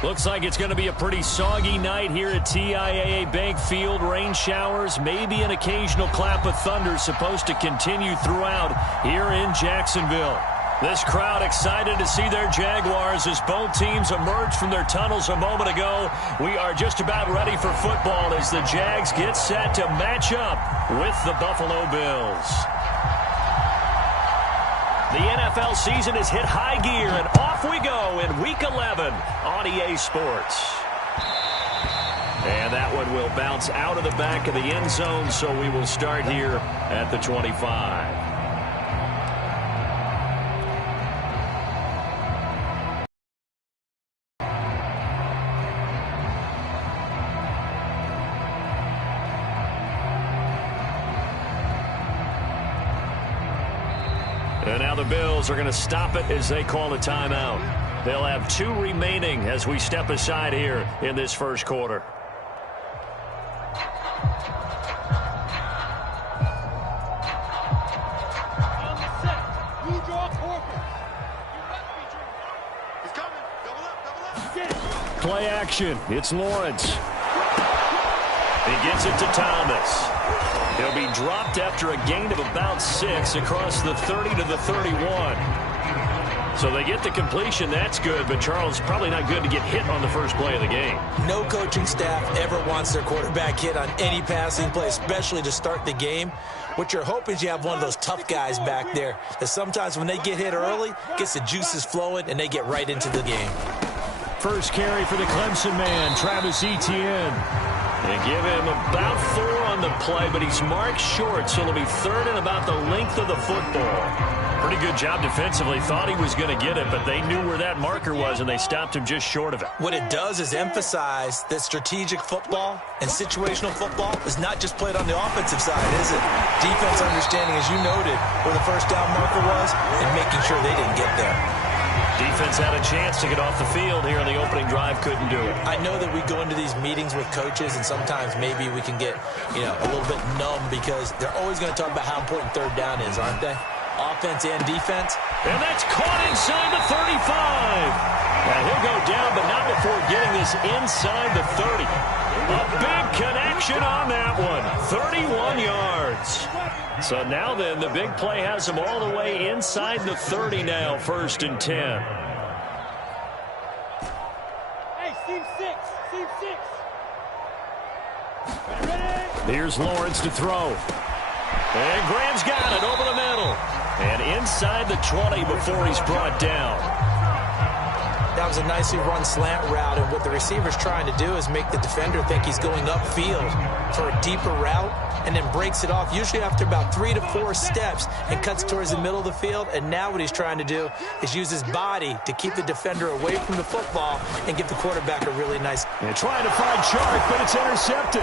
Looks like it's going to be a pretty soggy night here at TIAA Bank Field. Rain showers, maybe an occasional clap of thunder supposed to continue throughout here in Jacksonville. This crowd excited to see their Jaguars as both teams emerged from their tunnels a moment ago. We are just about ready for football as the Jags get set to match up with the Buffalo Bills. The NFL season has hit high gear, and off we go in Week 11 on EA Sports. And that one will bounce out of the back of the end zone, so we will start here at the 25. And now the Bills are going to stop it as they call a timeout. They'll have 2 remaining as we step aside here in this first quarter. Play action. It's Lawrence. He gets it to Thomas. He'll be dropped after a gain of about 6 across the 30 to the 31. So they get the completion. That's good, but Charles, probably not good to get hit on the first play of the game. No coaching staff ever wants their quarterback hit on any passing play, especially to start the game. What you're hoping is you have one of those tough guys back there that sometimes when they get hit early, gets the juices flowing, and they get right into the game. First carry for the Clemson man, Travis Etienne. They give him about 4 on the play, but he's marked short, so it'll be 3rd and about the length of the football. Pretty good job defensively. Thought he was going to get it, but they knew where that marker was, and they stopped him just short of it. What it does is emphasize that strategic football and situational football is not just played on the offensive side, is it? Defense understanding, as you noted, where the first down marker was and making sure they didn't get there. Defense had a chance to get off the field here on the opening drive, couldn't do it. I know that we go into these meetings with coaches, and sometimes maybe we can get, a little bit numb because they're always going to talk about how important 3rd down is, aren't they? Offense and defense. And that's caught inside the 35. Now he'll go down, but not before getting this inside the 30. A big connection on that one. 31 yards. So now then, the big play has him all the way inside the 30 now, 1st and 10. Hey, Team 6. Ready? Here's Lawrence to throw. And Graham's got it over the middle. And inside the 20 before he's brought down. That was a nicely run slant route, and what the receiver's trying to do is make the defender think he's going upfield for a deeper route, and then breaks it off, usually after about 3 to 4 steps, and cuts towards the middle of the field. And now what he's trying to do is use his body to keep the defender away from the football and give the quarterback a really nice... And trying to find Chark, but it's intercepted.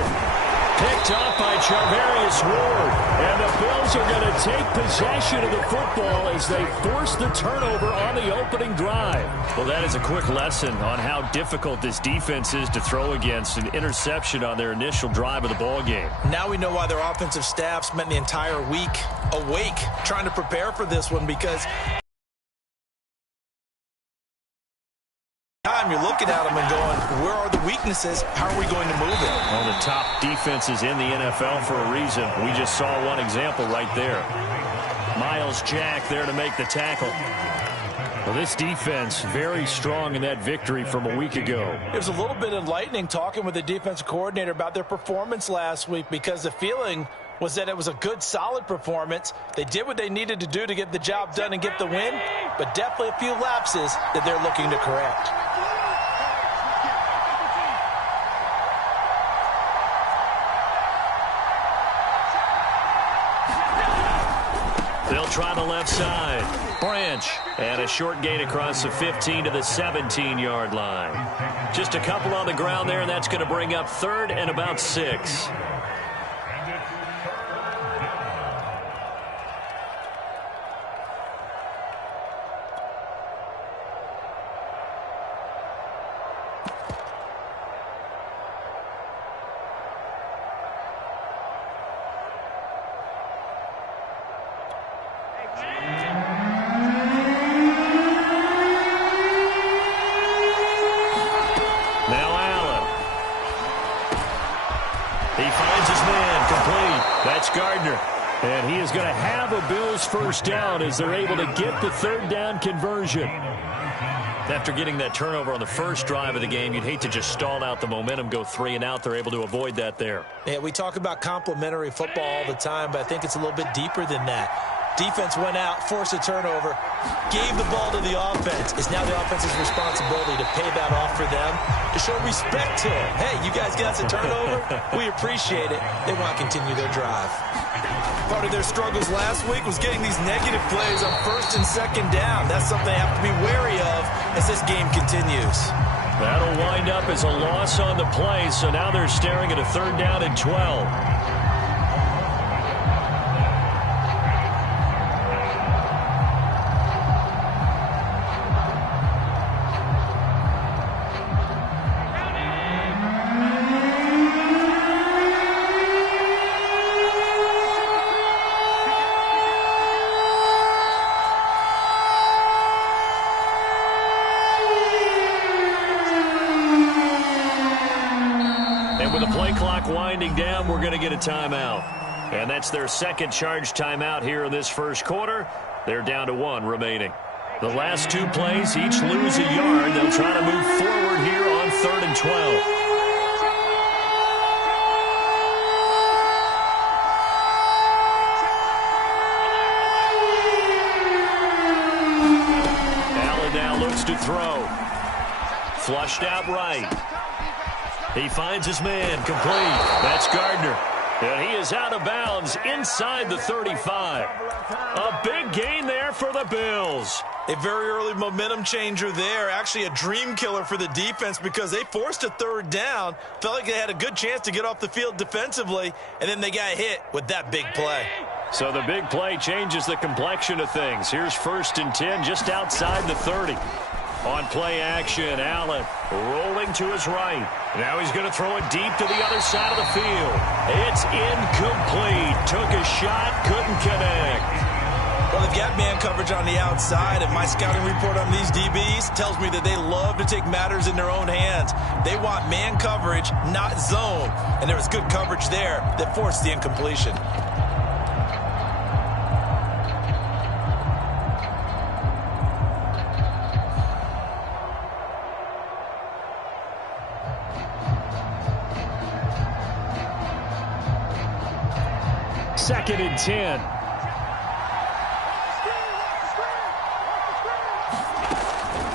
Picked off by Charvarius Ward. And the Bills are going to take possession of the football as they force the turnover on the opening drive. Well, that is a quick lesson on how difficult this defense is to throw against. An interception on their initial drive of the ball game. Now we know why their offensive staff spent the entire week awake trying to prepare for this one, because you're looking at them and going, where are the weaknesses? How are we going to move it? One of the top defenses in the NFL for a reason. We just saw one example right there. Miles Jack there to make the tackle. Well, this defense very strong in that victory from a week ago. It was a little bit enlightening talking with the defensive coordinator about their performance last week, because the feeling was that it was a good, solid performance. They did what they needed to do to get the job done and get the win, but definitely a few lapses that they're looking to correct. They'll try the left side. Branch. And a short gain across the 15 to the 17-yard line. Just a couple on the ground there, and that's going to bring up 3rd and about 6. his man, complete. That's Gardner. And he is going to have a Bills first down as they're able to get the third down conversion. After getting that turnover on the first drive of the game, you'd hate to just stall out the momentum, go 3 and out. They're able to avoid that there. Yeah, we talk about complementary football all the time, but I think it's a little bit deeper than that. Defense went out, forced a turnover, gave the ball to the offense. It's now the offense's responsibility to pay that off for them, to show respect to them. Hey, you guys got us a turnover? We appreciate it. They want to continue their drive. Part of their struggles last week was getting these negative plays on first and second down. That's something they have to be wary of as this game continues. That'll wind up as a loss on the play, so now they're staring at a third down and 12. Winding down, we're going to get a timeout. And that's their second charge timeout here in this first quarter. They're down to 1 remaining. The last 2 plays each lose a yard. They'll try to move forward here on 3rd and 12. Allen now looks to throw. Flushed out right. He finds his man, complete. That's Gardner. And he is out of bounds inside the 35. A big gain there for the Bills. A very early momentum changer there. Actually a dream killer for the defense because they forced a third down. Felt like they had a good chance to get off the field defensively, and then they got hit with that big play. So the big play changes the complexion of things. Here's 1st and 10 just outside the 30. On play action, Allen rolling to his right. Now he's going to throw it deep to the other side of the field. It's incomplete. Took a shot, couldn't connect. Well, they've got man coverage on the outside, and my scouting report on these DBs tells me that they love to take matters in their own hands. They want man coverage, not zone. And there was good coverage there that forced the incompletion. Second and 10.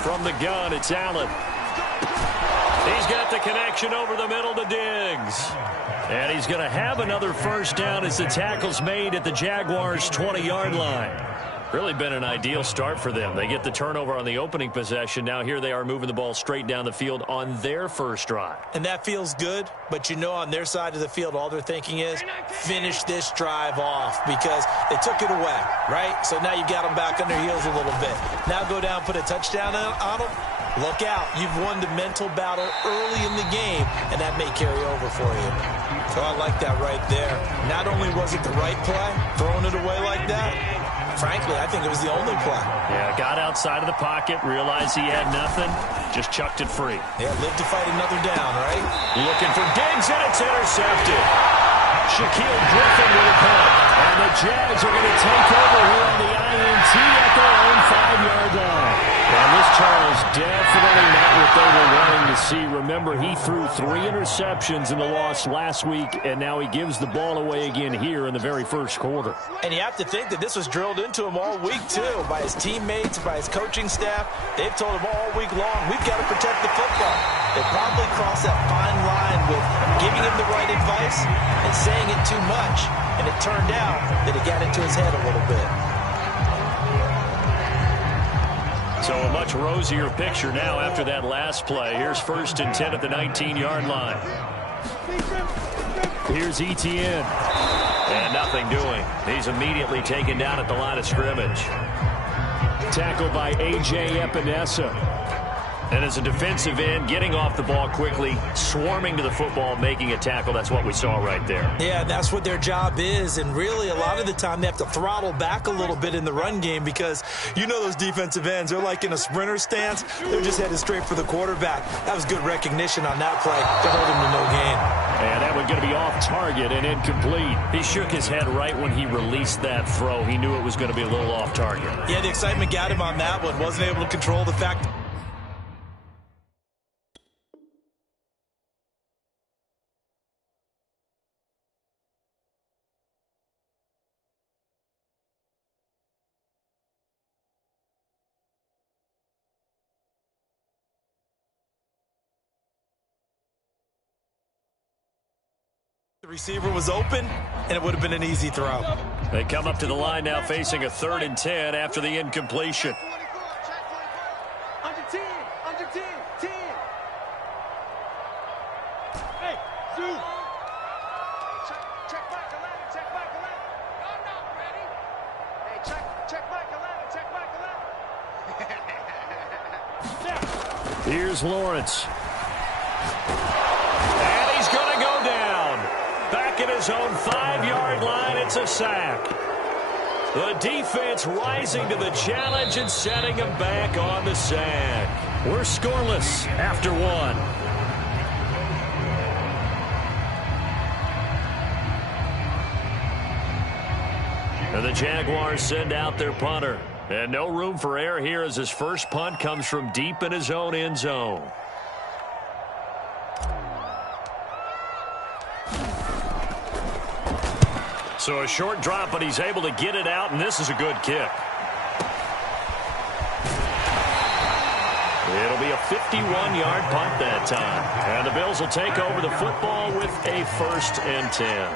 From the gun, it's Allen. He's got the connection over the middle to Diggs. And he's going to have another first down as the tackle's made at the Jaguars' 20-yard line. Really been an ideal start for them. They get the turnover on the opening possession. Now here they are moving the ball straight down the field on their first drive. And that feels good, but you know on their side of the field all they're thinking is finish this drive off because they took it away, right? So now you got them back on their heels a little bit. Now go down, put a touchdown on them. Look out. You've won the mental battle early in the game, and that may carry over for you. So I like that right there. Not only was it the right play, throwing it away like that, frankly, I think it was the only play. Yeah, got outside of the pocket, realized he had nothing, just chucked it free. Yeah, lived to fight another down, right? Looking for Diggs, and it's intercepted. Shaquille Griffin with a punt. And the Jags are going to take over here on the INT at their own 5-yard line. And this Charles definitely not what they were wanting to see. Remember, he threw 3 interceptions in the loss last week, and now he gives the ball away again here in the very first quarter. And you have to think that this was drilled into him all week, too, by his teammates, by his coaching staff. They've told him all week long, we've got to protect the football. They probably crossed that fine line with giving him the right advice and saying it too much. And it turned out that it got into his head a little bit. So a much rosier picture now after that last play. Here's 1st and 10 at the 19-yard line. Here's Etienne. And nothing doing. He's immediately taken down at the line of scrimmage. Tackled by A.J. Epinesa. And as a defensive end, getting off the ball quickly, swarming to the football, making a tackle, that's what we saw right there. Yeah, that's what their job is. And really, a lot of the time, they have to throttle back a little bit in the run game because you know those defensive ends, they're like in a sprinter stance. They're just headed straight for the quarterback. That was good recognition on that play to hold him to no gain. And that one going to be off target and incomplete. He shook his head right when he released that throw. He knew it was going to be a little off target. Yeah, the excitement got him on that one. Wasn't able to control the fact. The receiver was open, and it would have been an easy throw. They come up to the line now facing a 3rd and 10 after the incompletion. Under 10. Under 10. 10. Hey, Zoo. Check Mike 11. Check Mike 11. I'm not ready. Hey, check Mike 11. Check Mike 11. Here's Lawrence. And he's going to go down. Back at his own 5-yard line, it's a sack. The defense rising to the challenge and setting him back on the sack. We're scoreless after 1. And the Jaguars send out their punter. And no room for error here as his first punt comes from deep in his own end zone. So a short drop, but he's able to get it out, and this is a good kick. It'll be a 51-yard punt that time. And the Bills will take over the football with a 1st and 10.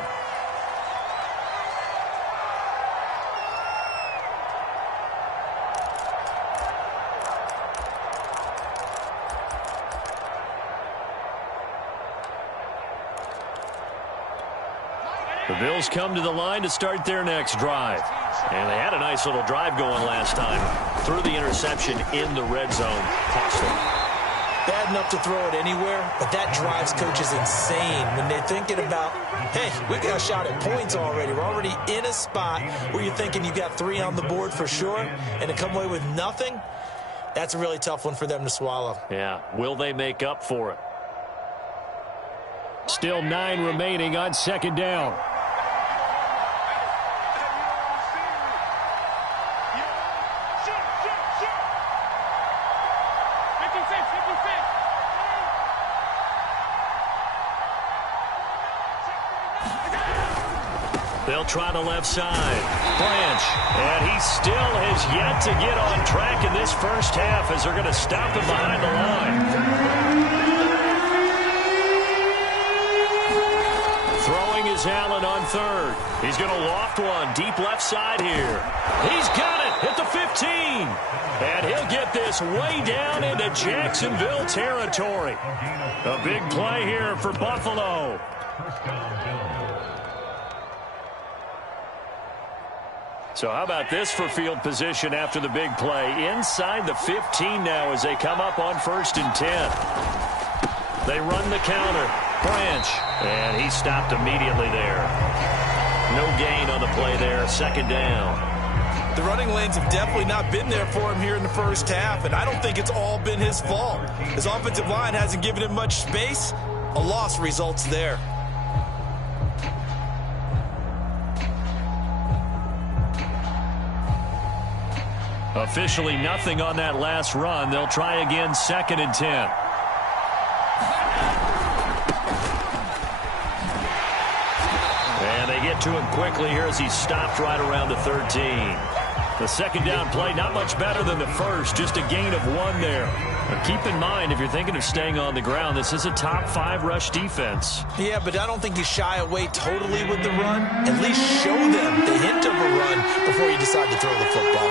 The Bills come to the line to start their next drive. And they had a nice little drive going last time. Threw the interception in the red zone. Cost them. Bad enough to throw it anywhere, but that drives coaches insane when they're thinking about, hey, we got a shot at points already. We're already in a spot where you're thinking you got 3 on the board for sure, and to come away with nothing, that's a really tough one for them to swallow. Yeah, will they make up for it? Still 9 remaining on 2nd down. They'll try the left side. Branch. And he still has yet to get on track in this first half as they're going to stop him behind the line. Throwing is Allen on 3rd. He's going to loft one deep left side here. He's got it at the 15. And he'll get this way down into Jacksonville territory. A big play here for Buffalo. So how about this for field position after the big play? Inside the 15 now as they come up on 1st and 10. They run the counter. Branch. And he stopped immediately there. No gain on the play there. 2nd down. The running lanes have definitely not been there for him here in the first half, and I don't think it's all been his fault. His offensive line hasn't given him much space. A loss results there. Officially nothing on that last run. They'll try again 2nd and 10. And they get to him quickly here as he stopped right around the 13. The 2nd down play, not much better than the first, just a gain of 1 there. Now keep in mind, if you're thinking of staying on the ground, this is a top 5 rush defense. Yeah, but I don't think you shy away totally with the run. At least show them the hint of a run before you decide to throw the football.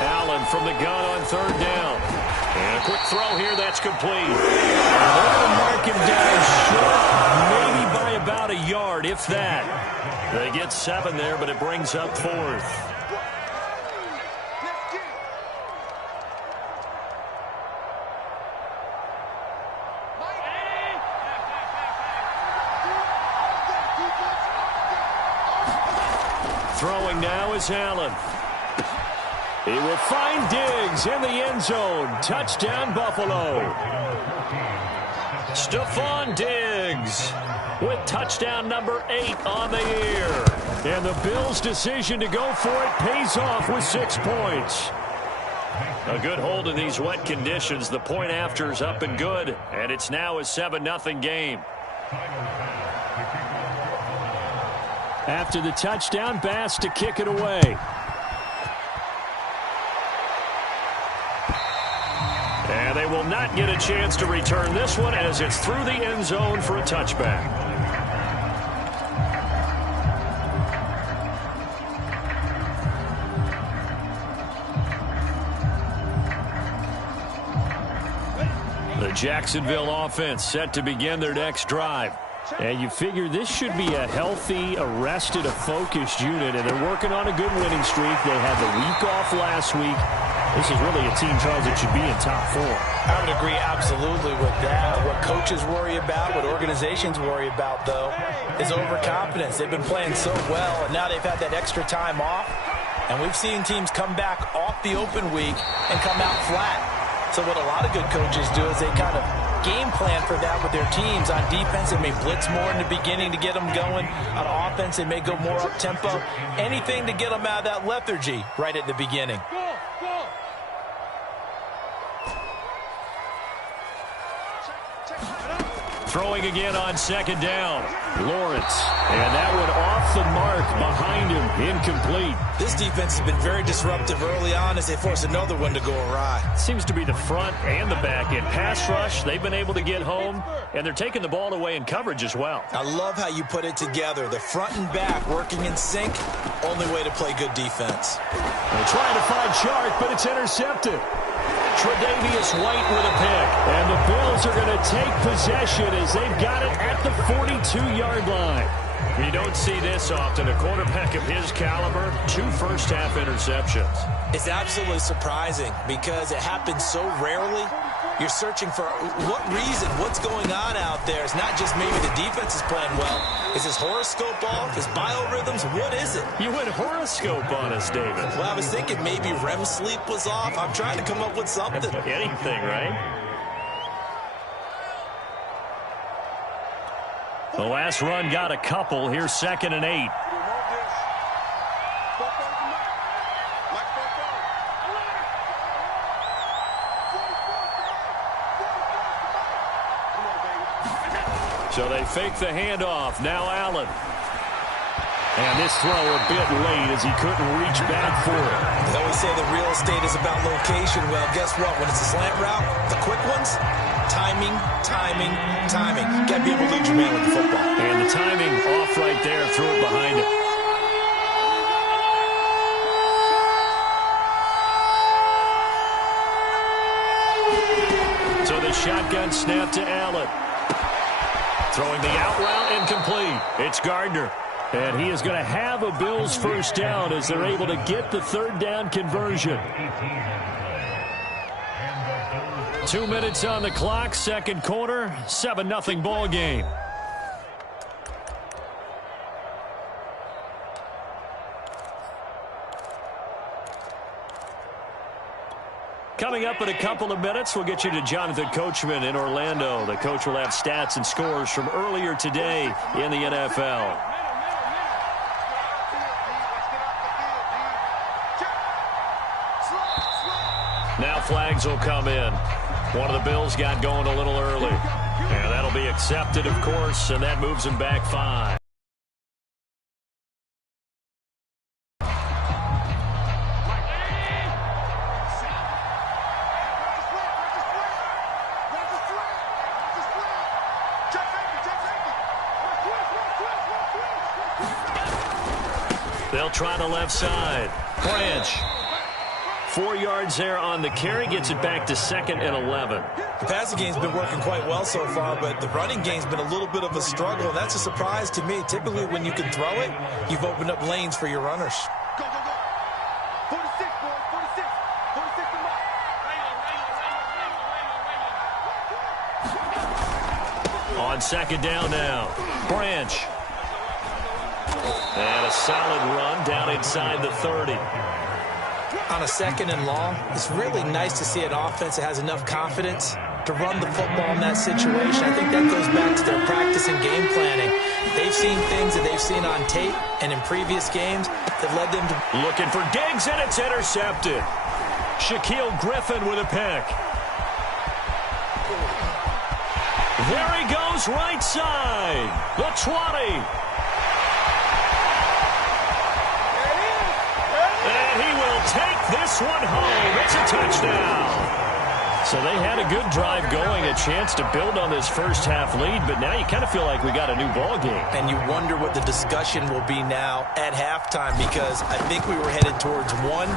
Allen from the gun on 3rd down. And a quick throw here, that's complete. And they're going to mark him down short, maybe by about a yard, if that. They get 7 there, but it brings up 4th. Throwing now is Allen. He will find Diggs in the end zone. Touchdown, Buffalo. Stephon Diggs with touchdown number 8 on the year. And the Bills' decision to go for it pays off with 6 points. A good hold in these wet conditions. The point after is up and good. And it's now a 7-0 game. After the touchdown, Bass to kick it away. And they will not get a chance to return this one as it's through the end zone for a touchback. The Jacksonville offense set to begin their next drive. And you figure this should be a healthy, arrested, a focused unit, and they're working on a good winning streak. They had the week off last week. This is really a team, Charles, that should be in top 4. I would agree absolutely with that. What coaches worry about, what organizations worry about, though, is overconfidence. They've been playing so well, and now they've had that extra time off. And we've seen teams come back off the open week and come out flat. So what a lot of good coaches do is they kind of game plan for that with their teams. On defense, they may blitz more in the beginning to get them going. On offense, they may go more up-tempo. Anything to get them out of that lethargy right at the beginning. Throwing again on second down. Lawrence. And that one off the mark behind him. Incomplete. This defense has been very disruptive early on as they force another one to go awry. Seems to be the front and the back end. Pass rush, they've been able to get home, and they're taking the ball away in coverage as well. I love how you put it together. The front and back working in sync. Only way to play good defense. They're trying to find Chark, but it's intercepted. Tre'Davious White with a pick. And the Bills are going to take possession as they've got it at the 42-yard line. You don't see this often. A quarterback of his caliber, 2 first-half interceptions. It's absolutely surprising because it happens so rarely. You're searching for what reason, what's going on out there. It's not just maybe the defense is playing well. Is his horoscope off? His biorhythms? What is it? You went horoscope on us, David. Well, I was thinking maybe REM sleep was off. I'm trying to come up with something. Anything, right? The last run got a couple. Here's 2nd and 8. So they fake the handoff. Now Allen. And this throw a bit late as he couldn't reach back for it. They always say that real estate is about location. Well, guess what? When it's a slant route, the quick ones, timing, timing, timing. Got to be able to lead your man with the football. And the timing off right there. Threw it behind him. So the shotgun snap to Allen. Throwing the out route incomplete. It's Gardner. And he is going to have a Bills first down as they're able to get the 3rd down conversion. 2 minutes on the clock, 2nd quarter, 7-0 ball game. Coming up in a couple of minutes, we'll get you to Jonathan Coachman in Orlando. The coach will have stats and scores from earlier today in the NFL. Now flags will come in. One of the Bills got going a little early. And that'll be accepted, of course, and that moves him back 5. They'll try the left side. Branch. 4 yards there on the carry. Gets it back to 2nd and 11. The passing game's been working quite well so far, but the running game's been a little bit of a struggle. And that's a surprise to me. Typically, when you can throw it, you've opened up lanes for your runners. Go, go, go. 46, boys. 46. 46 to mark. On 2nd down now. Branch. And a solid run down inside the 30. On a 2nd and long, it's really nice to see an offense that has enough confidence to run the football in that situation. I think that goes back to their practice and game planning. They've seen things that they've seen on tape and in previous games that led them to... Looking for Diggs, and it's intercepted. Shaquille Griffin with a pick. There he goes, right side. The 20. And he will take this one home. It's a touchdown. So they had a good drive going, a chance to build on this first half lead, but now you kind of feel like we got a new ball game. And you wonder what the discussion will be now at halftime, because I think we were headed towards one.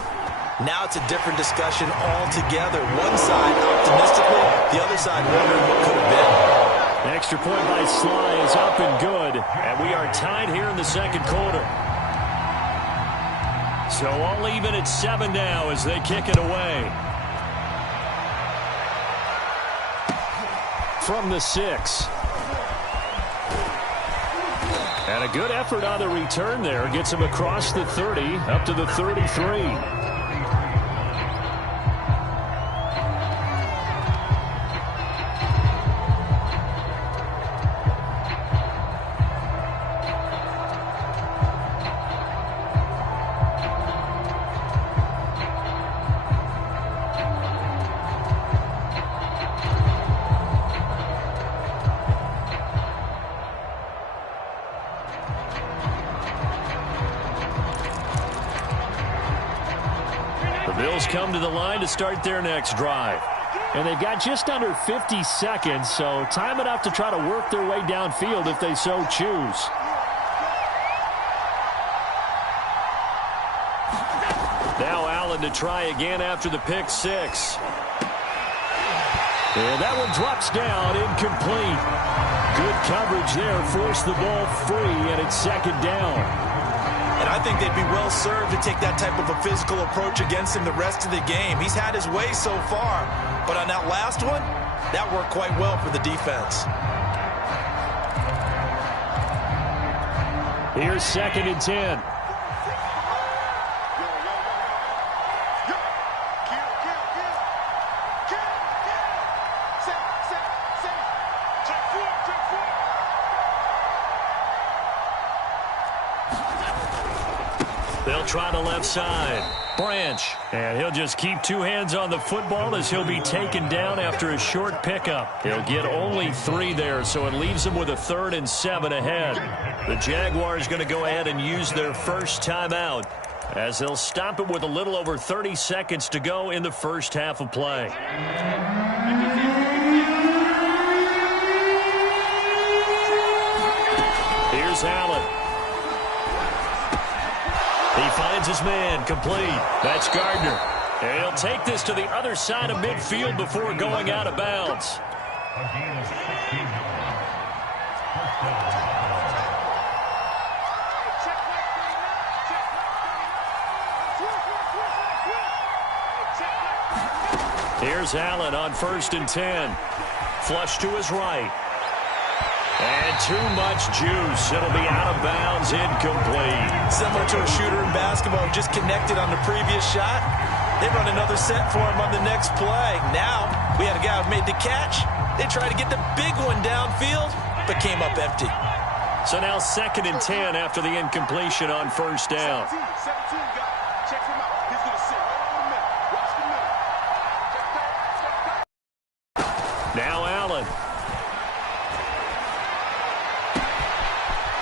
Now it's a different discussion altogether. One side optimistically, the other side wondering what could have been. An extra point by Sly is up and good, and we are tied here in the second quarter. So all even at 7 now as they kick it away. From the 6. And a good effort on the return there. Gets him across the 30, up to the 33. Come to the line to start their next drive. And they've got just under 50 seconds, so time enough to try to work their way downfield if they so choose. Now Allen to try again after the pick 6. And that one drops down, incomplete. Good coverage there, forced the ball free, and it's 2nd down. And I think they'd be well served to take that type of a physical approach against him the rest of the game. He's had his way so far, but on that last one, that worked quite well for the defense. Here's 2nd and 10. They'll try the left side. Branch. And he'll just keep 2 hands on the football as he'll be taken down after a short pickup. He'll get only 3 there, so it leaves him with a 3rd and 7 ahead. The Jaguars going to go ahead and use their first timeout as they'll stop it with a little over 30 seconds to go in the first half of play. Here's Allen. He finds his man, complete. That's Gardner. And he'll take this to the other side of midfield before going out of bounds. Here's Allen on 1st and 10. Flush to his right. And too much juice. It'll be out of bounds, incomplete. Similar to a shooter in basketball who just connected on the previous shot. They run another set for him on the next play. Now, we had a guy who made the catch. They tried to get the big one downfield, but came up empty. So now 2nd and 10 after the incompletion on 1st down. 17 guy. Check him out. He's going to sit right over the middle. Watch the middle. Now Allen.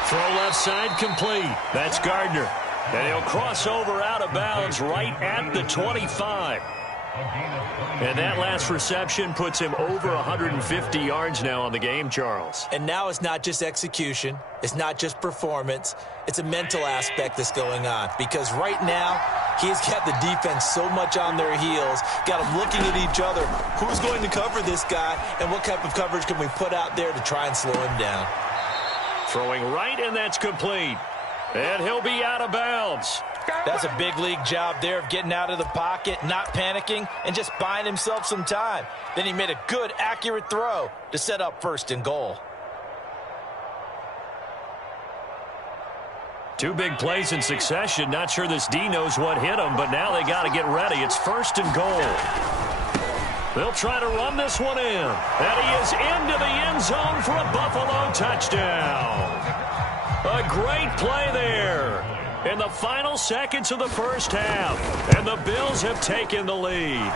Throw left side complete. That's Gardner. And he'll cross over out of bounds right at the 25. And that last reception puts him over 150 yards now on the game, Charles. And now it's not just execution. It's not just performance. It's a mental aspect that's going on. Because right now, he's got the defense so much on their heels, got them looking at each other. Who's going to cover this guy, and what type of coverage can we put out there to try and slow him down? Throwing right, and that's complete. And he'll be out of bounds. That's a big league job there of getting out of the pocket, not panicking, and just buying himself some time. Then he made a good, accurate throw to set up 1st and goal. Two big plays in succession. Not sure this D knows what hit him, but now they got to get ready. It's 1st and goal. They'll try to run this one in. And he is into the end zone for a Buffalo touchdown. A great play there in the final seconds of the first half. And the Bills have taken the lead.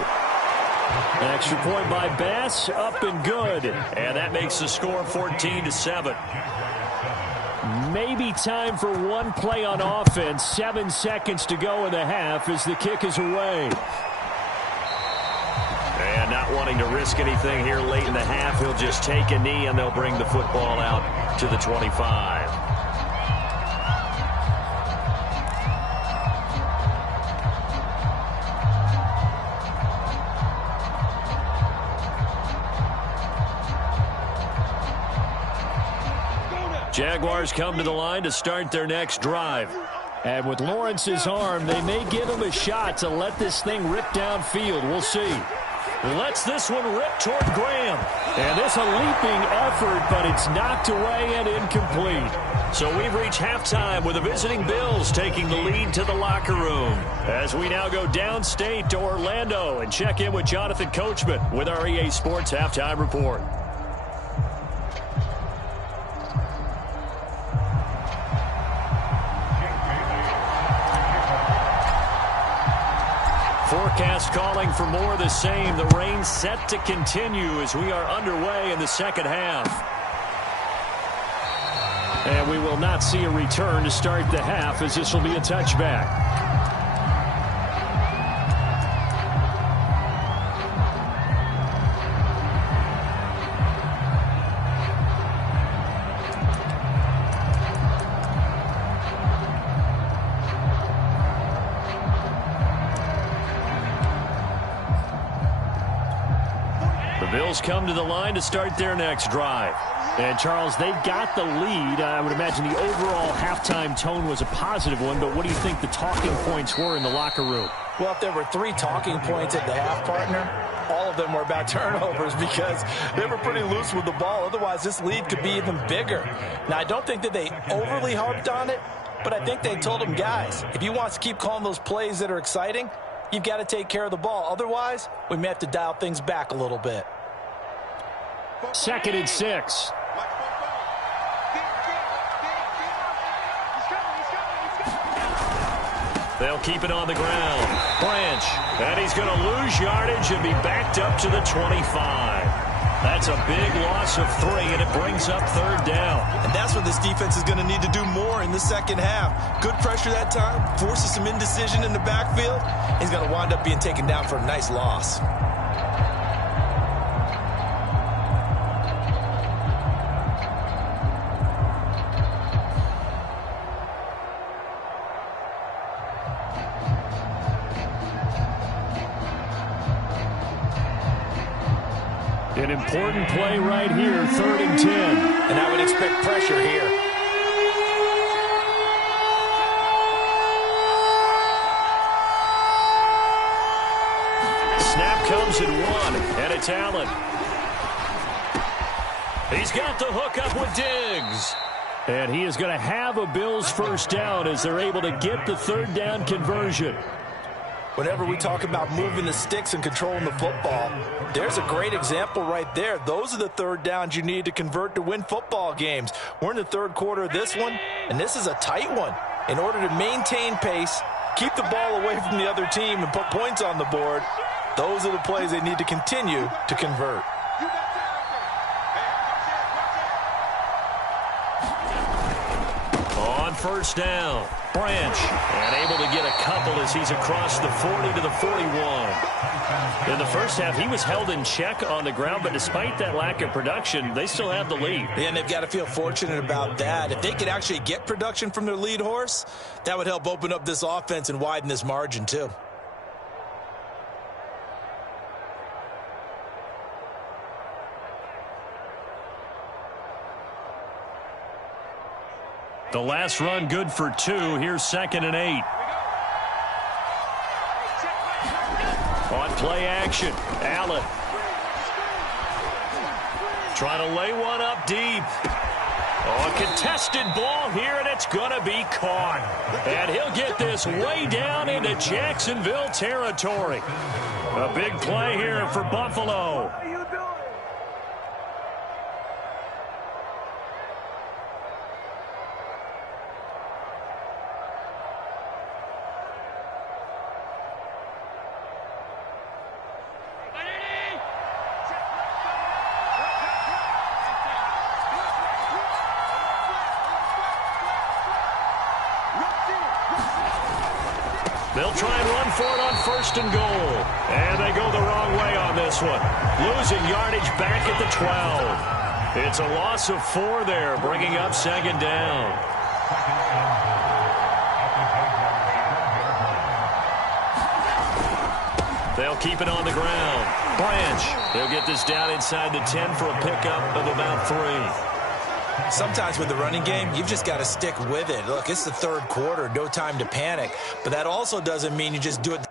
An extra point by Bass, up and good. And that makes the score 14-7. Maybe time for one play on offense. 7 seconds to go in the half as the kick is away. And not wanting to risk anything here late in the half, he'll just take a knee and they'll bring the football out to the 25. Jaguars come to the line to start their next drive. And with Lawrence's arm, they may give him a shot to let this thing rip downfield. We'll see. Lets this one rip toward Graham. And this a leaping effort, but it's knocked away and incomplete. So we've reached halftime with the visiting Bills taking the lead to the locker room. As we now go downstate to Orlando and check in with Jonathan Coachman with our EA Sports Halftime Report. Forecast calling for more of the same. The rain set to continue as we are underway in the second half. And we will not see a return to start the half as this will be a touchback. Bills come to the line to start their next drive. And, Charles, they've got the lead. I would imagine the overall halftime tone was a positive one, but what do you think the talking points were in the locker room? Well, if there were 3 talking points at the half, partner, all of them were about turnovers because they were pretty loose with the ball. Otherwise, this lead could be even bigger. Now, I don't think that they overly harped on it, but I think they told them, guys, if you want to keep calling those plays that are exciting, you've got to take care of the ball. Otherwise, we may have to dial things back a little bit. 2nd and 6. They'll keep it on the ground. Branch. And he's going to lose yardage and be backed up to the 25. That's a big loss of 3, and it brings up 3rd down. And that's what this defense is going to need to do more in the second half. Good pressure that time. Forces some indecision in the backfield. He's going to wind up being taken down for a nice loss. An important play right here, 3rd and 10. And I would expect pressure here. Snap comes at 1, and it's Allen. He's got the hook up with Diggs. And he is going to have a Bills first down as they're able to get the 3rd down conversion. Whenever we talk about moving the sticks and controlling the football, there's a great example right there. Those are the 3rd downs you need to convert to win football games. We're in the 3rd quarter of this one, and this is a tight one. In order to maintain pace, keep the ball away from the other team, and put points on the board, those are the plays they need to continue to convert. On 1st down, Branch, and able to get a couple as he's across the 40 to the 41. In the first half, he was held in check on the ground, but despite that lack of production, they still have the lead. And they've got to feel fortunate about that. If they could actually get production from their lead horse, that would help open up this offense and widen this margin too. The last run good for 2. Here's 2nd and 8. On play action, Allen. Trying to lay one up deep. Oh, a contested ball here, and it's going to be caught. And he'll get this way down into Jacksonville territory. A big play here for Buffalo. They'll try and run for it on 1st and goal. And they go the wrong way on this one. Losing yardage back at the 12. It's a loss of 4 there, bringing up 2nd down. They'll keep it on the ground. Branch. They'll get this down inside the 10 for a pickup of about 3. Sometimes with the running game, you've just got to stick with it. Look, it's the 3rd quarter, no time to panic. But that also doesn't mean you just do it.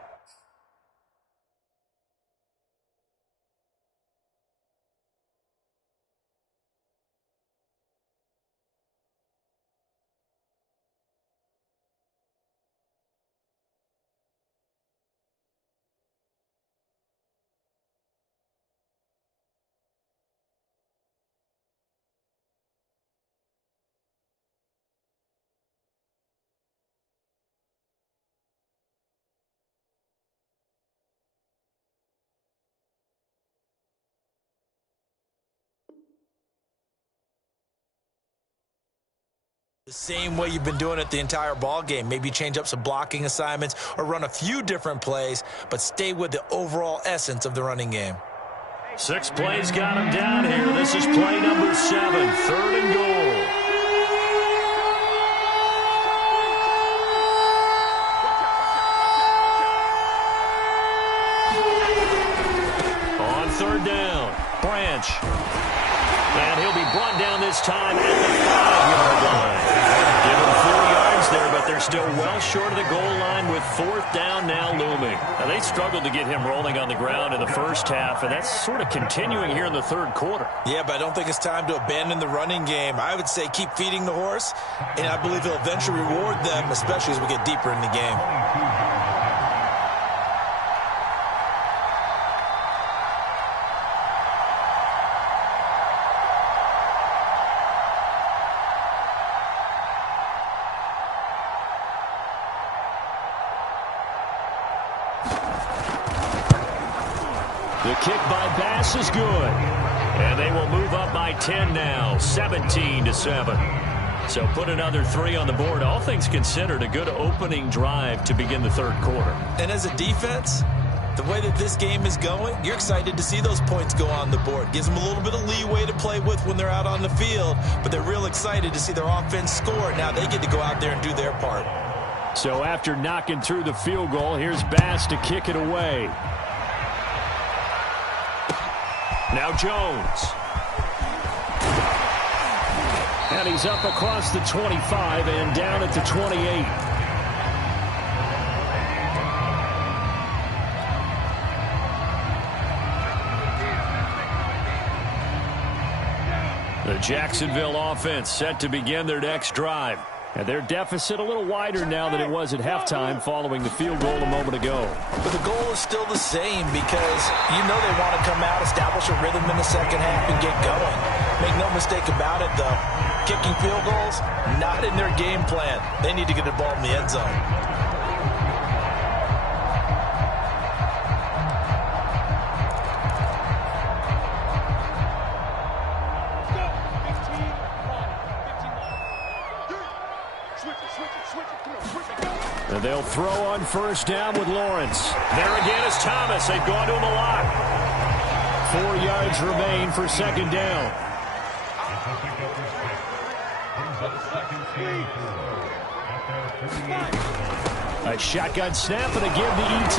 The same way you've been doing it the entire ball game. Maybe change up some blocking assignments or run a few different plays, but stay with the overall essence of the running game. 6 plays got him down here. This is play number 7, 3rd and goal. On 3rd down, Branch. And he'll be brought down this time at the 5-yard line. Give him 4 yards there, but they're still well short of the goal line with 4th down now looming. Now, they struggled to get him rolling on the ground in the first half, and that's sort of continuing here in the 3rd quarter. Yeah, but I don't think it's time to abandon the running game. I would say keep feeding the horse, and I believe he'll eventually reward them, especially as we get deeper in the game. The kick by Bass is good. And they will move up by 10 now, 17-7. So put another 3 on the board. All things considered, a good opening drive to begin the 3rd quarter. And as a defense, the way that this game is going, you're excited to see those points go on the board. Gives them a little bit of leeway to play with when they're out on the field, but they're real excited to see their offense score. Now they get to go out there and do their part. So after knocking through the field goal, here's Bass to kick it away. Now Jones. And he's up across the 25 and down at the 28. The Jacksonville offense set to begin their next drive. And their deficit a little wider now than it was at halftime following the field goal a moment ago. But the goal is still the same because you know they want to come out, establish a rhythm in the second half, and get going. Make no mistake about it, though. Kicking field goals, not in their game plan. They need to get the ball in the end zone. And they'll throw on 1st down with Lawrence. There again is Thomas. They've gone to him a lot. 4 yards remain for 2nd down. A shotgun snap and a give to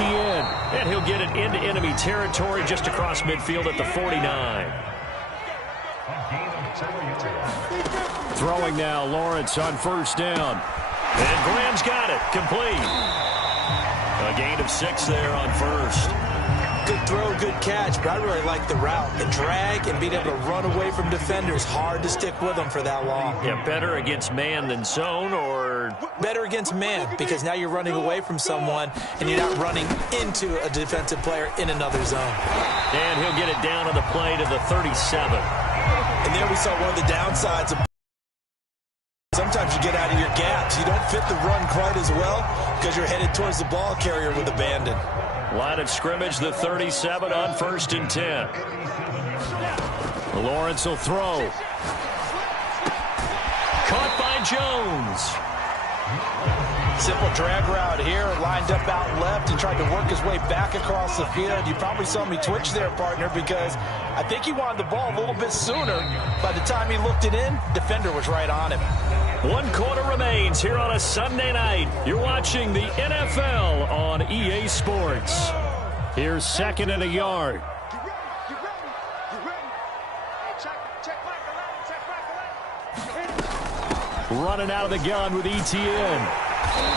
Etienne. And he'll get it into enemy territory just across midfield at the 49. Throwing now, Lawrence on 1st down. And Graham's got it. Complete. A gain of 6 there on 1st. good throw, good catch, but I really like the route. The drag and being able to run away from defenders, hard to stick with them for that long. Yeah, better against man than zone, or better against man, because now you're running away from someone and you're not running into a defensive player in another zone. And he'll get it down on the play to the 37. And there we saw one of the downsides of sometimes you get out of your gaps. You don't fit the run quite as well because you're headed towards the ball carrier with abandon. Line of scrimmage, the 37 on 1st and 10. Lawrence will throw. Caught by Jones. Simple drag route here, lined up out left and tried to work his way back across the field. You probably saw me twitch there, partner, because I think he wanted the ball a little bit sooner. By the time he looked it in, defender was right on him. 1 quarter remains here on a Sunday night. You're watching the NFL on EA Sports. Here's 2nd and a yard. Running out of the gun with ETN.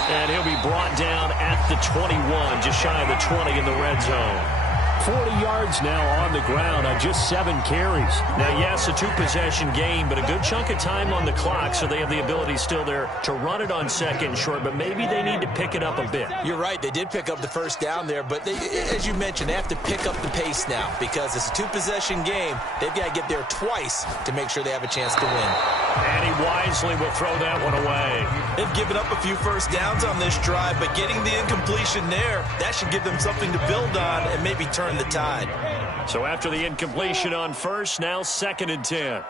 And he'll be brought down at the 21, just shy of the 20 in the red zone. 40 yards now on the ground on just 7 carries. Now, yes, a 2-possession game, but a good chunk of time on the clock, so they have the ability still there to run it on 2nd and short, but maybe they need to pick it up a bit. You're right. They did pick up the first down there, but they, as you mentioned, they have to pick up the pace now because it's a 2-possession game. They've got to get there twice to make sure they have a chance to win. And he wisely will throw that one away. They've given up a few first downs on this drive, but getting the incompletion there, that should give them something to build on and maybe turn the tide. So after the incompletion on first, now 2nd and 10.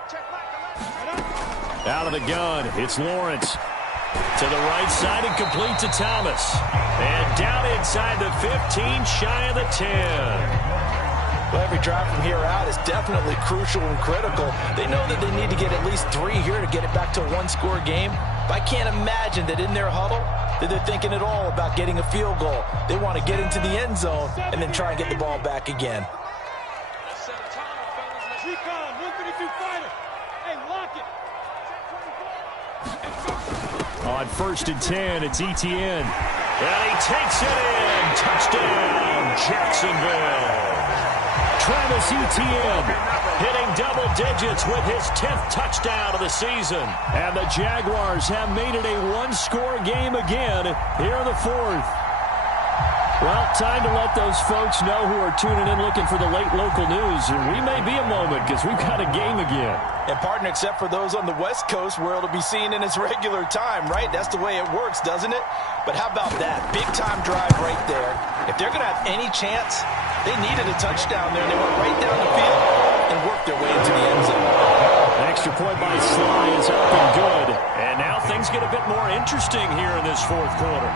Out of the gun, it's Lawrence. To the right side and complete to Thomas. And down inside the 15, shy of the 10. Well, every drive from here out is definitely crucial and critical. They know that they need to get at least 3 here to get it back to a 1-score game. But I can't imagine that in their huddle that they're thinking at all about getting a field goal. They want to get into the end zone and then try and get the ball back again. On 1st and 10, it's ETN. And he takes it in. Touchdown, Jacksonville. Travis Etienne hitting double digits with his 10th touchdown of the season. And the Jaguars have made it a 1-score game again here in the 4th. Well, time to let those folks know who are tuning in looking for the late local news. And we may be a moment because we've got a game again. And, partner, except for those on the West Coast where it'll be seen in its regular time, right? That's the way it works, doesn't it? But how about that? Big-time drive right there. If they're going to have any chance, they needed a touchdown there, and they went right down the field and worked their way into the end zone. An extra point by Sly is up and good. And now things get a bit more interesting here in this 4th quarter.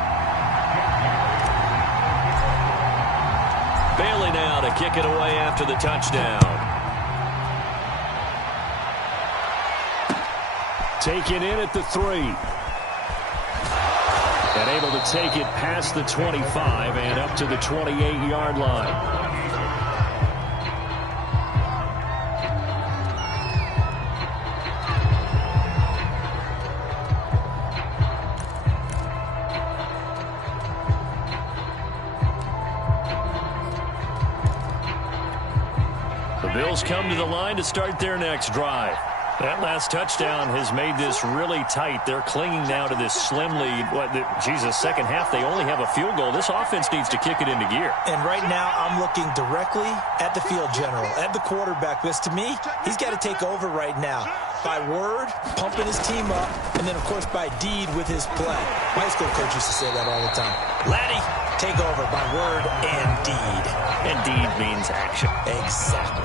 Bailey now to kick it away after the touchdown. Taken in at the 3. And able to take it past the 25 and up to the 28-yard line. The Bills come to the line to start their next drive. That last touchdown has made this really tight. They're clinging now to this slim lead. Second half, they only have a field goal. This offense needs to kick it into gear. And right now, I'm looking directly at the field general, at the quarterback. Because to me, he's got to take over right now. By word, pumping his team up, and then, of course, by deed with his play. My high school coach used to say that all the time. Laddie, take over by word and deed. And deed means action. Exactly.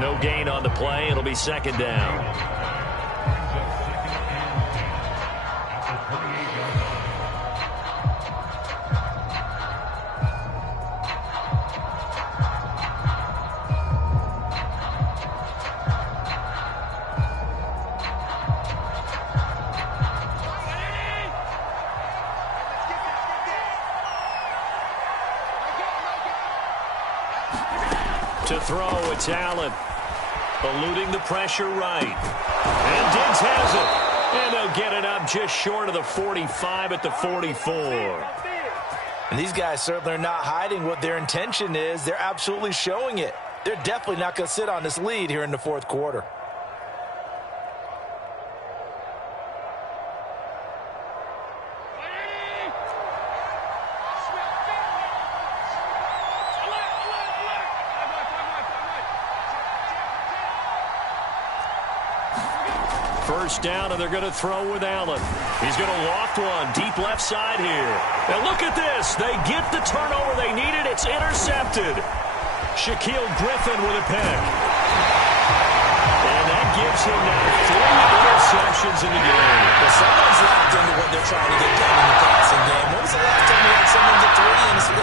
No gain on the play. It'll be 2nd down. To throw, it's Allen. Eluding the pressure right. And Diggs has it. And they'll get it up just short of the 45 at the 44. And these guys certainly are not hiding what their intention is. They're absolutely showing it. They're definitely not going to sit on this lead here in the fourth quarter. First down, and they're going to throw with Allen. He's going to loft one deep left side here. And look at this. They get the turnover they needed. It's intercepted. Shaquill Griffin with a pick. And that gives him now 3 interceptions in the game. Well, someone's locked into what they're trying to get done in the passing game. When was the last time we had someone get 3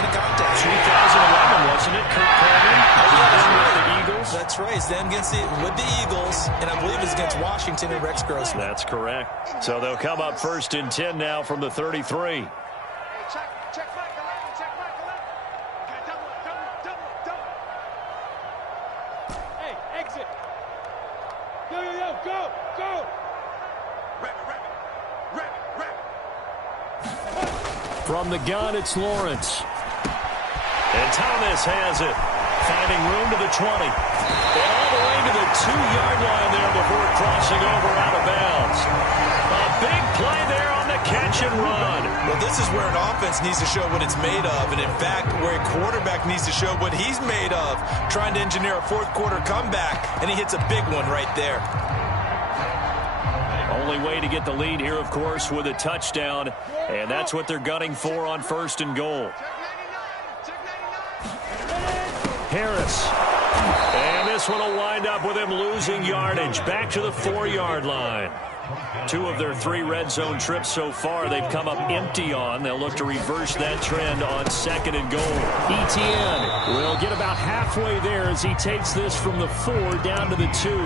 in a contest? 2011, wasn't it? Kurt Coleman. With the Eagles. That's right. It's them with the Eagles, and I believe it's against Washington and Rex Grossman. That's correct. So they'll come up first and 10 now from the 33. Hey, check back 11, check back 11. Okay, double it. Hey, exit. Yo, go. From the gun, it's Lawrence. And Thomas has it. Finding room to the 20. And all the way to the 2-yard line there before crossing over out of bounds. A big play there on the catch and run. Well, this is where an offense needs to show what it's made of. And in fact, where a quarterback needs to show what he's made of. Trying to engineer a fourth quarter comeback. And he hits a big one right there. Only way to get the lead here, of course, with a touchdown. And that's what they're gunning for on first and goal. Harris. And this one will wind up with him losing yardage back to the 4-yard line. 2 of their 3 red zone trips so far they've come up empty on. They'll look to reverse that trend on second and goal. Etienne will get about halfway there as he takes this from the 4 down to the 2.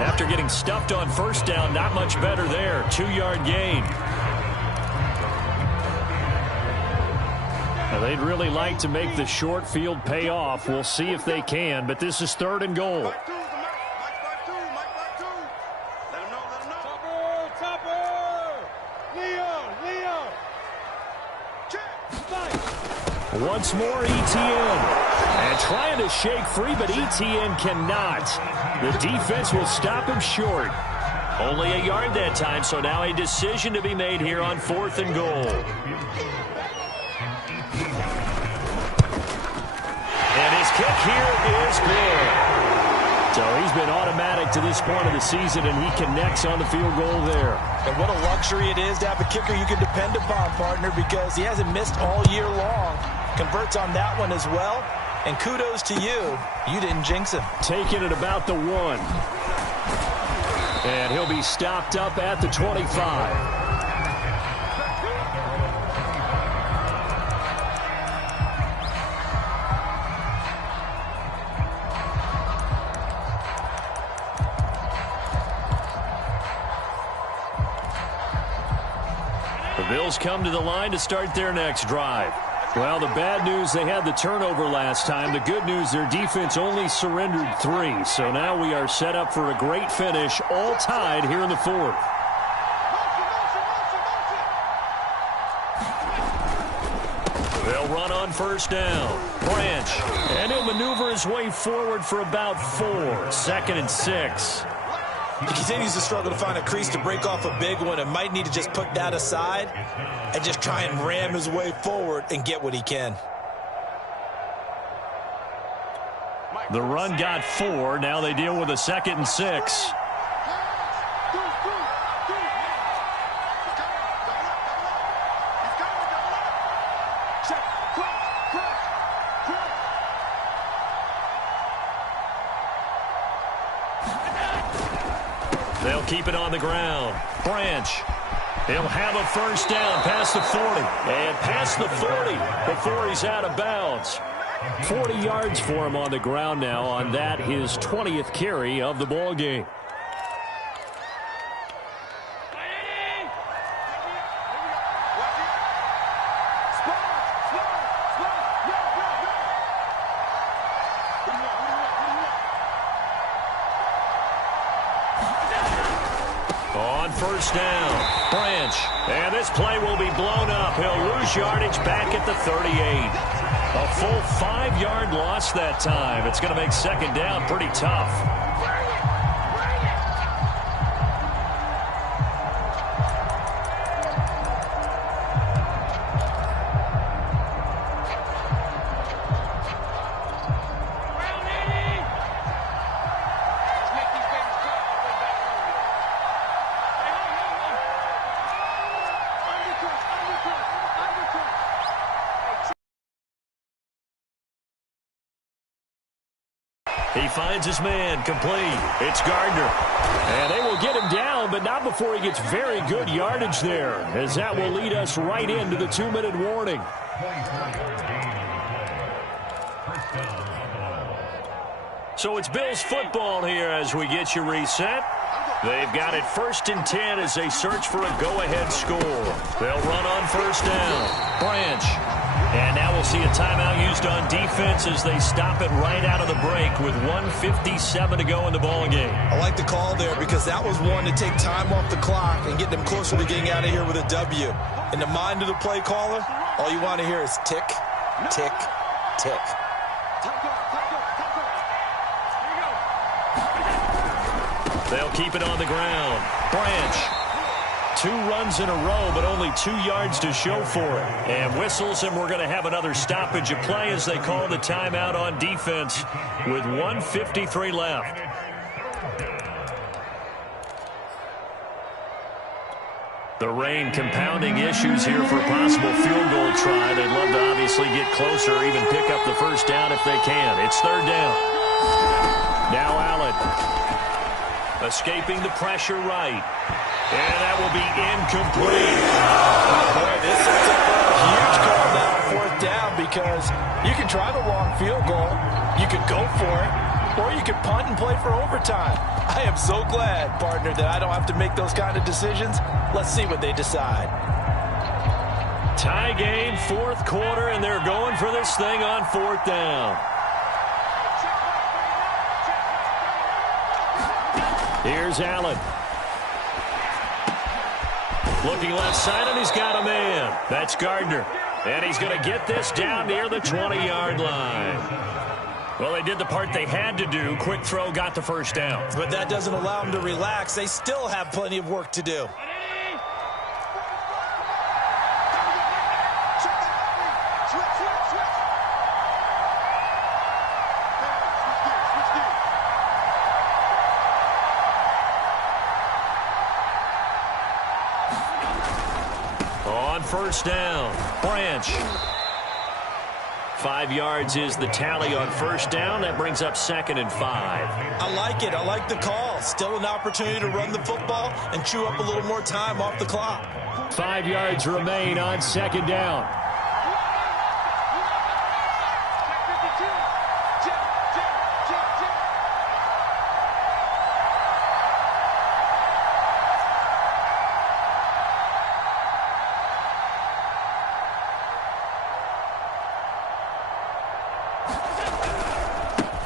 After getting stuffed on first down, not much better there. 2-yard gain. Now, they'd really like to make the short field pay off. We'll see if they can, but this is third and goal. Mike 2. Let him know. Topper. Leo. Check. Once more, Etienne. And trying to shake free, but Etienne cannot. The defense will stop him short. Only a yard that time, so now a decision to be made here on fourth and goal. And his kick here is good. So he's been automatic to this point of the season, and he connects on the field goal there. And what a luxury it is to have a kicker you can depend upon, partner, because he hasn't missed all year long. Converts on that one as well. And kudos to you. You didn't jinx him. Taking it about the 1. And he'll be stopped up at the 25. The Bills come to the line to start their next drive. Well, the bad news, they had the turnover last time. The good news, their defense only surrendered 3. So now we are set up for a great finish, all tied here in the 4th. They'll run on first down. Branch. And he'll maneuver his way forward for about 4. 2nd and 6. He continues to struggle to find a crease to break off a big one and might need to just put that aside and just try and ram his way forward and get what he can. The run got 4. Now they deal with a 2nd and 6. They'll keep it on the ground. Branch. He'll have a first down past the 40. And past the 40 before he's out of bounds. 40 yards for him on the ground now on that, his 20th carry of the ball game. On first down, Branch. And this play will be blown up. He'll lose his yardage back at the 38. A full 5-yard loss that time. It's going to make second down pretty tough. He finds his man complete. It's Gardner. And they will get him down, but not before he gets very good yardage there, as that will lead us right into the 2-minute warning. So it's Bills football here as we get you reset. They've got it 1st and 10 as they search for a go-ahead score. They'll run on 1st down. Branch. And now we'll see a timeout used on defense as they stop it right out of the break with 1:57 to go in the ballgame. I like the call there because that was one to take time off the clock and get them closer to getting out of here with a W. In the mind of the play caller, all you want to hear is tick, tick, tick. They'll keep it on the ground. Branch. 2 runs in a row, but only 2 yards to show for it. And whistles, and we're going to have another stoppage of play as they call the timeout on defense with 1:53 left. The rain compounding issues here for a possible field goal try. They'd love to obviously get closer or even pick up the 1st down if they can. It's 3rd down. Now Allen. Escaping the pressure right. And that will be incomplete. Boy, this is a huge call now on 4th down because you can try the long field goal, you could go for it, or you could punt and play for overtime. I am so glad, partner, that I don't have to make those kind of decisions. Let's see what they decide. Tie game, 4th quarter, and they're going for this thing on 4th down. Here's Allen. Looking left side, and he's got a man. That's Gardner. And he's going to get this down near the 20-yard line. Well, they did the part they had to do. Quick throw, got the 1st down. But that doesn't allow them to relax. They still have plenty of work to do. On 1st down, Branch. 5 yards is the tally on 1st down. That brings up 2nd and 5. I like it. I like the call. Still an opportunity to run the football and chew up a little more time off the clock. 5 yards remain on 2nd down.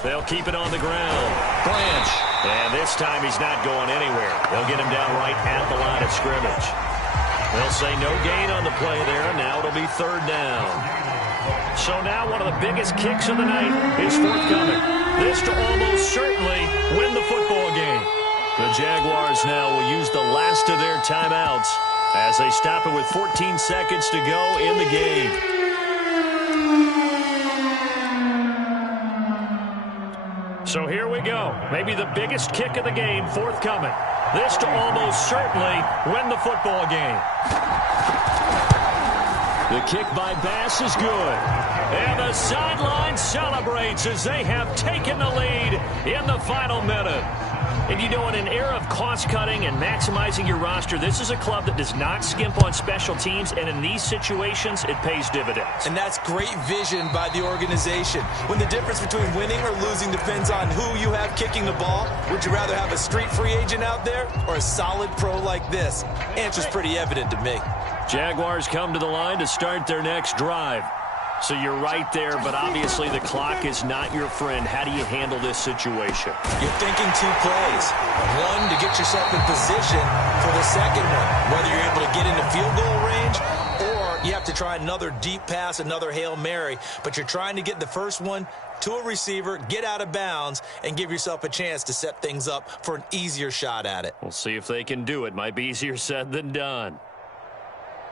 They'll keep it on the ground. Branch. And this time he's not going anywhere. They'll get him down right at the line of scrimmage. They'll say no gain on the play there. Now it'll be 3rd down. So now one of the biggest kicks of the night is forthcoming. This to almost certainly win the football game. The Jaguars now will use the last of their timeouts as they stop it with 14 seconds to go in the game. So here we go. Maybe the biggest kick of the game forthcoming. This to almost certainly win the football game. The kick by Bass is good. And the sideline celebrates as they have taken the lead in the final minute. And you know, in an era of cost-cutting and maximizing your roster, this is a club that does not skimp on special teams, and in these situations, it pays dividends. And that's great vision by the organization. When the difference between winning or losing depends on who you have kicking the ball, would you rather have a street free agent out there or a solid pro like this? Answer's pretty evident to me. Jaguars come to the line to start their next drive. So you're right there, but obviously the clock is not your friend. How do you handle this situation? You're thinking 2 plays. One, to get yourself in position for the second one, whether you're able to get into field goal range or You have to try another deep pass, another Hail Mary, but you're trying to get the first one to a receiver, get out of bounds, and give yourself a chance to set things up for an easier shot at it. We'll see if they can do it. Might be easier said than done.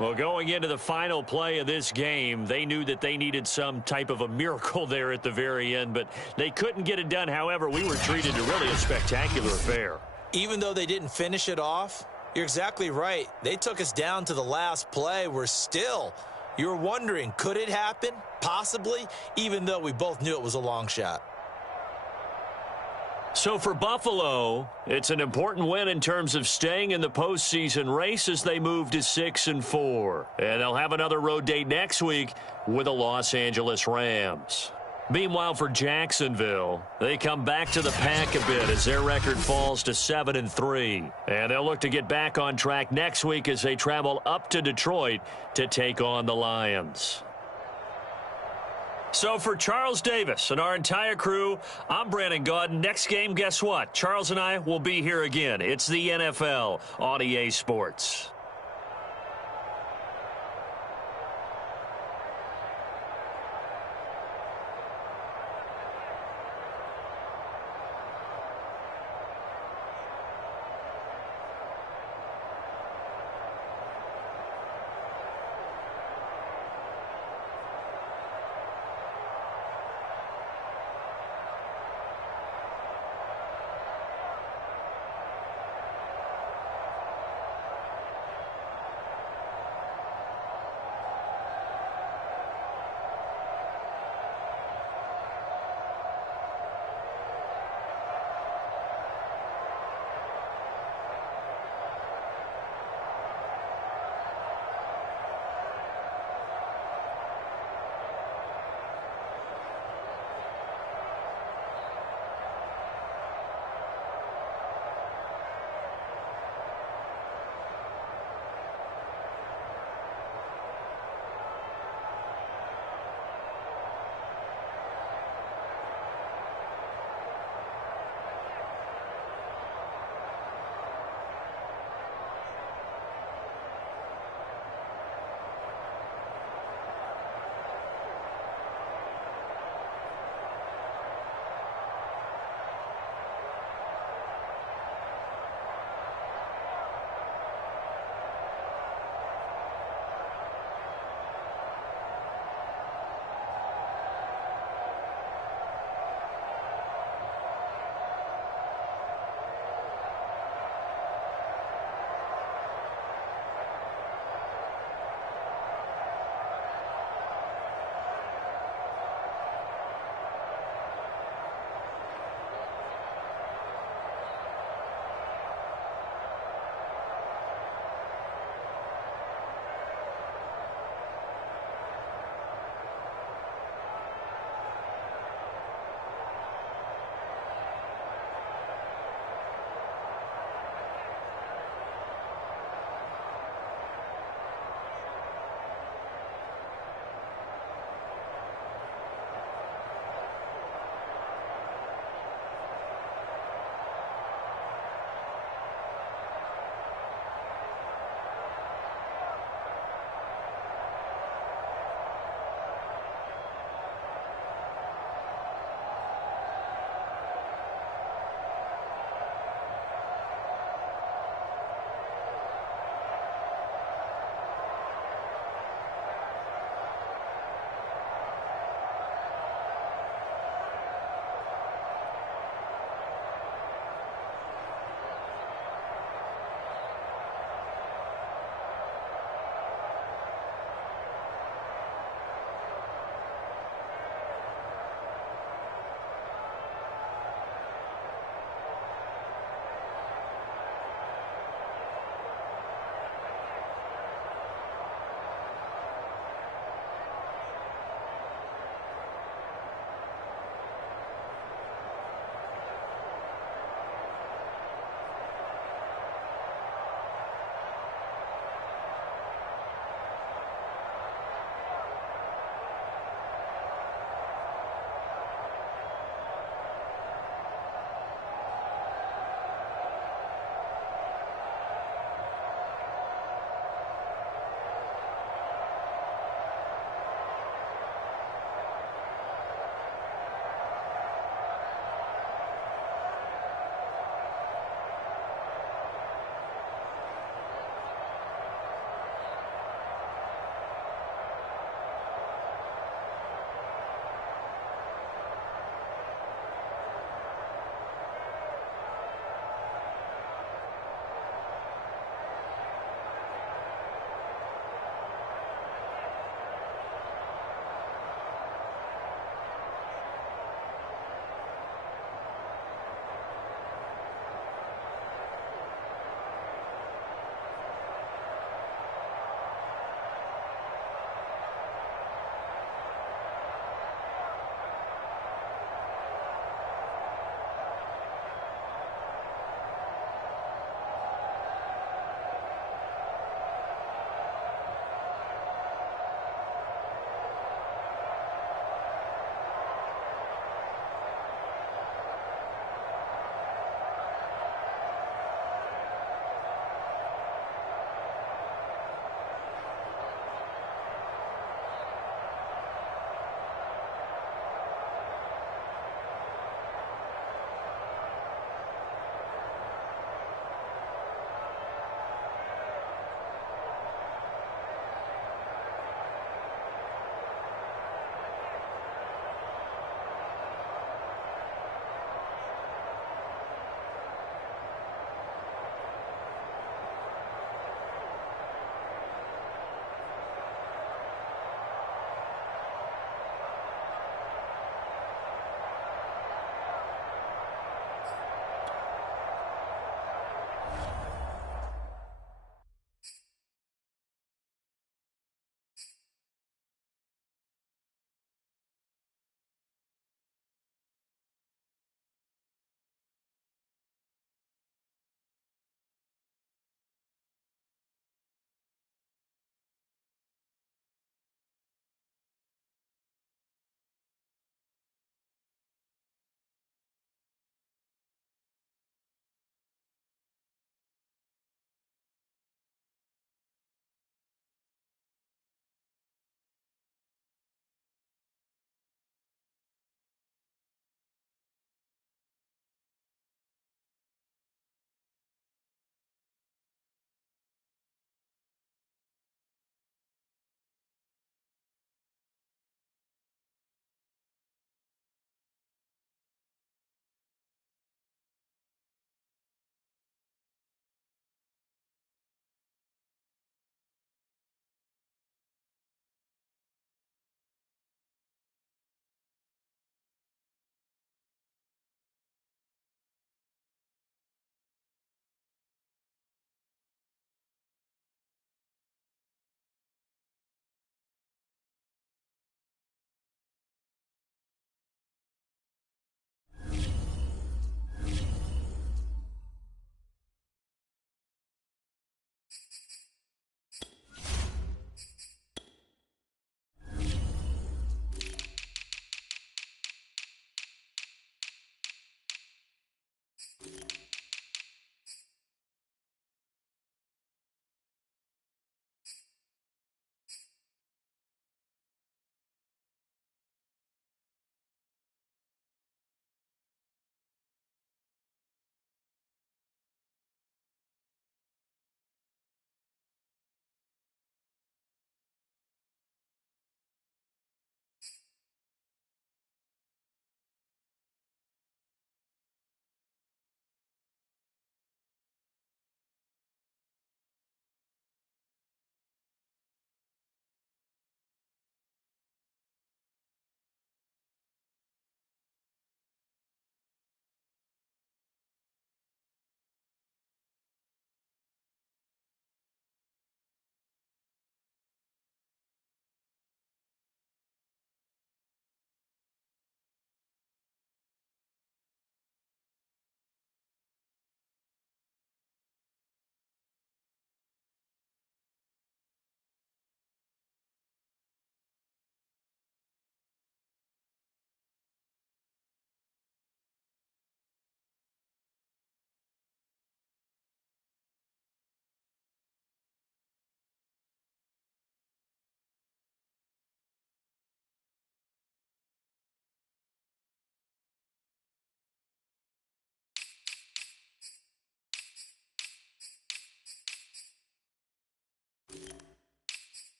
Well, going into the final play of this game, they knew that they needed some type of a miracle there at the very end, but they couldn't get it done. However, we were treated to really a spectacular affair. Even though they didn't finish it off, you're exactly right. They took us down to the last play. You're wondering, could it happen? Possibly, even though we both knew it was a long shot. So for Buffalo, it's an important win in terms of staying in the postseason race as they move to 6-4. And they'll have another road date next week with the Los Angeles Rams. Meanwhile, for Jacksonville, they come back to the pack a bit as their record falls to 7-3. And they'll look to get back on track next week as they travel up to Detroit to take on the Lions. So for Charles Davis and our entire crew, I'm Brandon Gaudin. Next game, guess what? Charles and I will be here again. It's the NFL on EA Sports.